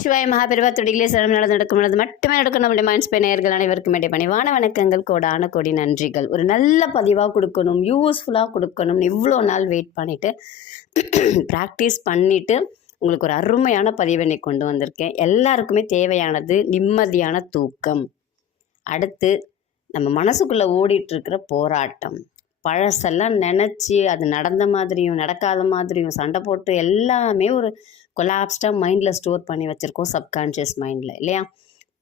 சிவாய மகாபெருவா துடிகளே சிரம் நடந்து நடக்கும் நடந்து மட்டுமே நடக்கும் நம்முடைய மைண்ட்ஸ் பை அனைவருக்கும் இடையே பணிவான வணக்கங்கள். கோடான கோடி நன்றிகள். ஒரு நல்ல பதிவாக கொடுக்கணும் யூஸ்ஃபுல்லாக கொடுக்கணும் இவ்வளோ நாள் வெயிட் பண்ணிவிட்டு ப்ராக்டிஸ் பண்ணிவிட்டு உங்களுக்கு ஒரு அருமையான பதிவை கொண்டு வந்திருக்கேன். எல்லாருக்குமே தேவையானது நிம்மதியான தூக்கம். அடுத்து நம்ம மனசுக்குள்ளே ஓடிட்டுருக்கிற போராட்டம். பழசெல்லாம் நினச்சி அது நடந்த மாதிரியும் நடக்காத மாதிரியும் சண்டை போட்டு எல்லாமே ஒரு கொலாப்ஸ்டாக மைண்டில் ஸ்டோர் பண்ணி வச்சுருக்கோம் சப்கான்ஷியஸ் மைண்டில் இல்லையா?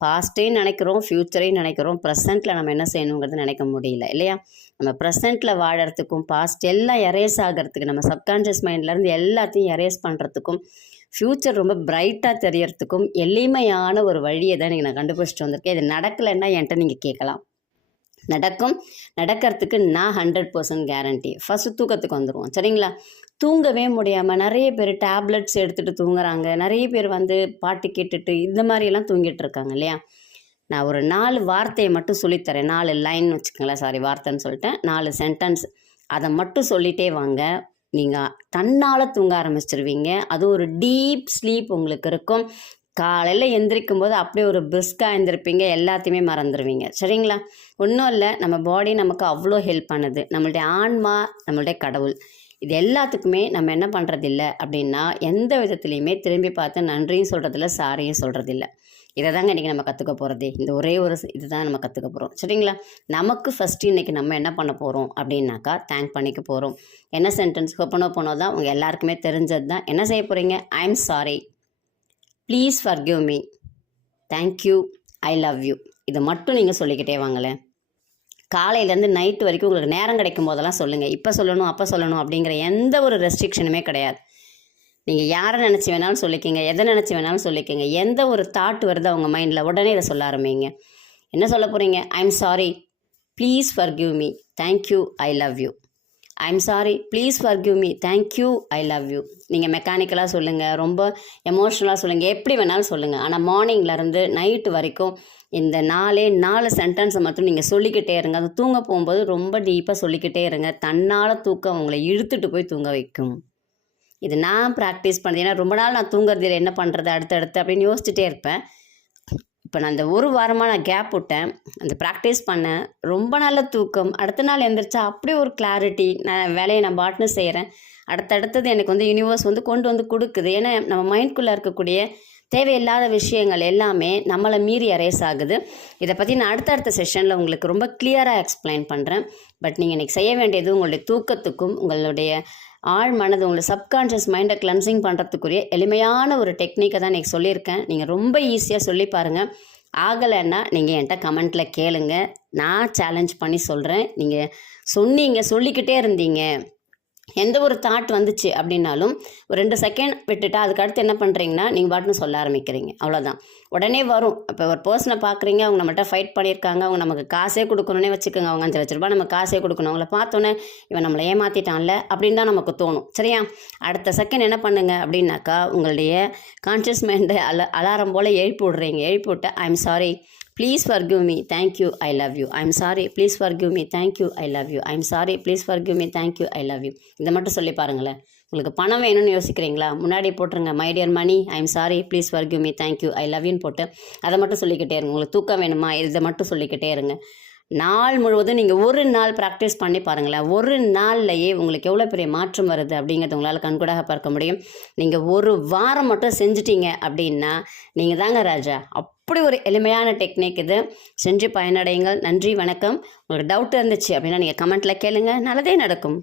பாஸ்ட்டையும் நினைக்கிறோம் ஃப்யூச்சரையும் நினைக்கிறோம் ப்ரெசென்ட்டில் நம்ம என்ன செய்யணுங்கிறது நினைக்க முடியல இல்லையா? நம்ம ப்ரெசென்ட்டில் வாழறதுக்கும் பாஸ்ட் எல்லாம் எரேஸ் ஆகிறதுக்கு நம்ம சப்கான்ஷியஸ் மைண்ட்லேருந்து எல்லாத்தையும் எரேஸ் பண்ணுறதுக்கும் ஃப்யூச்சர் ரொம்ப பிரைட்டாக தெரியறதுக்கும் எளிமையான ஒரு வழியை தான் நீங்கள் நான் கண்டுபிடிச்சிட்டு வந்திருக்கேன். இது நடக்கலைன்னா என்கிட்ட நீங்கள் கேட்கலாம். நடக்கும். நடக்கிறதுக்கு நான் ஹண்ட்ரட் பர்சன்ட் கேரண்டி ஃபஸ்ட்டு தூக்கத்துக்கு வந்துடுவோம் சரிங்களா? தூங்கவே முடியாமல் நிறைய பேர் டேப்லெட்ஸ் எடுத்துகிட்டு தூங்குறாங்க. நிறைய பேர் வந்து பாட்டு கேட்டுட்டு இந்த மாதிரியெல்லாம் தூங்கிட்டு இருக்காங்க இல்லையா? நான் ஒரு நாலு வார்த்தையை மட்டும் சொல்லித்தரேன். நாலு லைன் வச்சுக்கோங்களேன். சாரி வார்த்தைன்னு சொல்லிட்டேன். நாலு சென்டென்ஸ் அதை மட்டும் சொல்லிட்டே வாங்க. நீங்கள் தன்னால் தூங்க ஆரம்பிச்சிருவீங்க. அது ஒரு டீப் ஸ்லீப் உங்களுக்கு இருக்கும். காலையில் எந்திரிக்கும் போது அப்படியே ஒரு பிரிஸ்காக எழுந்திருப்பீங்க எல்லாத்தையுமே மறந்துடுவீங்க சரிங்களா? ஒன்றும் இல்லை நம்ம பாடி நமக்கு அவ்வளோ ஹெல்ப் பண்ணுது. நம்மளுடைய ஆன்மா நம்மளுடைய கடவுள். இது எல்லாத்துக்குமே நம்ம என்ன பண்ணுறதில்ல அப்படின்னா எந்த விதத்துலையுமே திரும்பி பார்த்து நன்றியும் சொல்கிறதில்ல சாரியும் சொல்கிறதில்ல இதை தாங்க இன்றைக்கி நம்ம கற்றுக்க போகிறதே இந்த ஒரே ஒரு இதுதான் நம்ம கற்றுக்க போகிறோம் சரிங்களா? நமக்கு ஃபஸ்ட்டு இன்றைக்கி நம்ம என்ன பண்ண போகிறோம் அப்படின்னாக்கா தேங்க் பண்ணிக்க போகிறோம் என்ன சென்டென்ஸ் ஓப்பனோ போனோ தான் உங்கள் எல்லாருக்குமே தெரிஞ்சது தான் என்ன செய்ய போகிறீங்க I am sorry please forgive me thank you I love you இதை மட்டும் நீங்கள் சொல்லிக்கிட்டே வாங்களேன். காலையிலேருந்து நைட்டு வரைக்கும் உங்களுக்கு நேரம் கிடைக்கும் போதெல்லாம் சொல்லுங்கள் இப்போ சொல்லணும் அப்போ சொல்லணும் அப்படிங்கிற எந்த ஒரு ரெஸ்ட்ரிக்ஷனுமே கிடையாது. நீங்கள் யாரை நினச்சி வேணாலும் சொல்லிக்கிங்க எதை நினச்சி வேணாலும் சொல்லிக்கிங்க. எந்த ஒரு தாட் வருது அவங்க மைண்டில் உடனே இதை சொல்ல ஆரம்பிங்க. என்ன சொல்ல போகிறீங்க I am sorry please forgive me thank you I love you I'm sorry please forgive me thank you I love you நீங்கள் மெக்கானிக்கலாக சொல்லுங்கள் ரொம்ப எமோஷ்னலாக சொல்லுங்கள் எப்படி வேணாலும் சொல்லுங்கள் ஆனால் மார்னிங்லேருந்து நைட்டு வரைக்கும் இந்த நாலே நாலு சென்டென்ஸை மட்டும் நீங்கள் சொல்லிக்கிட்டே இருங்க. அது தூங்க போகும்போது ரொம்ப டீப்பாக சொல்லிக்கிட்டே இருங்க. தன்னால் தூக்கம் உங்களை இழுத்துட்டு போய் தூங்க வைக்கும். இது நான் ப்ராக்டிஸ் பண்ணது. ஏன்னா ரொம்ப நாள் நான் தூங்குறதுல என்ன பண்ணுறது அடுத்தடுத்து அப்படின்னு யோசிச்சுட்டே இருப்பேன். இப்போ நான் அந்த ஒரு வாரமாக நான் கேப் விட்டேன். அந்த ப்ராக்டிஸ் பண்ணேன். ரொம்ப நல்ல தூக்கம். அடுத்த நாள் எந்திரிச்சா அப்படியே ஒரு கிளாரிட்டி நான் வேலையை நான் பாட்னு செய்கிறேன் அடுத்தடுத்தது எனக்கு வந்து யூனிவர்ஸ் வந்து கொண்டு வந்து கொடுக்குது. ஏன்னா நம்ம மைண்ட்குள்ளே இருக்கக்கூடிய தேவையில்லாத விஷயங்கள் எல்லாமே நம்மளை மீறி அரேஸ் ஆகுது. இதை பற்றி நான் அடுத்தடுத்த செஷனில் உங்களுக்கு ரொம்ப கிளியராக எக்ஸ்பிளைன் பண்ணுறேன் பட் நீங்கள் இன்றைக்கி செய்ய வேண்டியது உங்களுடைய தூக்கத்துக்கும் உங்களுடைய ஆழ் மனது உங்களை சப்கான்ஷியஸ் மைண்டை கிளன்சிங் பண்ணுறதுக்குரிய எளிமையான ஒரு டெக்னிக்கை தான் இன்றைக்கி சொல்லியிருக்கேன். நீங்கள் ரொம்ப ஈஸியாக சொல்லி பாருங்கள் ஆகலைன்னா நீங்கள் என்கிட்ட கமெண்ட்டில் கேளுங்க. நான் சேலஞ்ச் பண்ணி சொல்கிறேன் நீங்கள் சொன்னீங்க சொல்லிக்கிட்டே இருந்தீங்க. எந்த ஒரு தாட் வந்துச்சு அப்படின்னாலும் ஒரு ரெண்டு செகண்ட் விட்டுட்டா அதுக்கு அடுத்து என்ன பண்ணுறீங்கன்னா நீங்கள் பாட்டுன்னு சொல்ல ஆரம்பிக்கிறீங்க. அவ்வளோதான் உடனே வரும். இப்போ ஒரு பர்சனை பார்க்குறீங்க அவங்க நம்மகிட்ட ஃபைட் பண்ணியிருக்காங்க அவங்க நமக்கு காசே கொடுக்கணுன்னே வச்சுக்கோங்க. அவங்க அஞ்சு லட்ச ரூபாய் நம்ம காசே கொடுக்கணும். அவங்கள பார்த்தோன்னே இவன் நம்மளை ஏமாற்றிட்டான்ல அப்படின்னு தான் நமக்கு தோணும். சரியா? அடுத்த செகண்ட் என்ன பண்ணுங்க அப்படின்னாக்கா உங்களுடைய கான்ஷியஸ் மைண்டை அல அலாரம் போல் எழுப்பி விட்றீங்க. எழுப்பி விட்டு I am sorry please forgive me thank you I love you I'm sorry please forgive me thank you I love you I'm sorry please forgive me thank you I love you இதை மட்டும் சொல்லி பாருங்களேன். உங்களுக்கு பணம் வேணும்னு யோசிக்கிறீங்களா? முன்னாடி போட்டுருங்க my dear Mani I'm sorry please forgive me thank you I love யூன்னு போட்டு அதை மட்டும் சொல்லிக்கிட்டே இருங்க. உங்களுக்கு தூக்கம் வேணுமா? இதை மட்டும் சொல்லிக்கிட்டே இருங்க. நாள் முழுவதும் நீங்கள் ஒரு நாள் ப்ராக்டிஸ் பண்ணி பாருங்களேன். ஒரு நாள்லையே உங்களுக்கு எவ்வளோ பெரிய மாற்றம் வருது அப்படிங்கிறது உங்களால் கண்கூடாக பார்க்க முடியும். நீங்கள் ஒரு வாரம் மட்டும் செஞ்சிட்டீங்க அப்படின்னா நீங்கள் தாங்க ராஜா. அப்படி ஒரு எளிமையான டெக்னிக் இது. செஞ்சு பயனடையுங்கள். நன்றி வணக்கம். உங்களுக்கு டவுட் இருந்துச்சு அப்படின்னா நீங்கள் கமெண்ட்டில் கேளுங்கள் நல்லதே நடக்கும்.